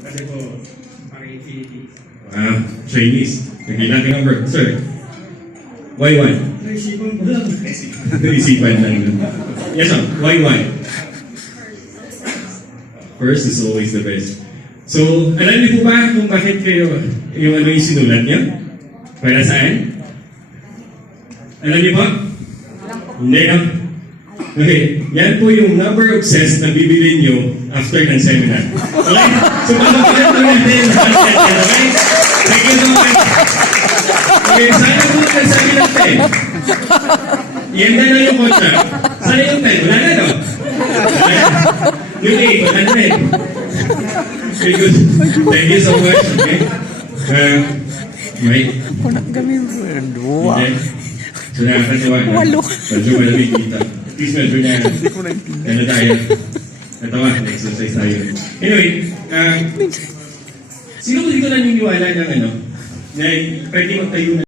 Kasi po, parang infinity. Chinese. Okay, lucky number. Sir, why 1? Naisipan ko lang. Naisipan lang yun. Yes, ma'am. Why 1? First is always the best. So, alam niyo po ba kung bakit kayo, yung ano yung sinulat niyo? Para saan? Alam niyo po? Hindi, no? Okay, yan po yung number of sets na bibili niyo after ng seminar. Okay? So, pag-upilan po natin yung content yan, okay? Thank you so much. Okay, sana po nagsabi ng 10. Yan na lang yung contract. Sana yung 10? Wala na, no? Yung 8, wala na rin. Okay, good. Thank you so much. Okay? Right? Ako na kami dua. So, nakakatawa na. Walo. Medyo malamig dito. At least medyo niya. Ano tayo? Natawa. Exercise tayo. Anyway, sino ko dito naniniwala ng ano? Na pwede magtayo na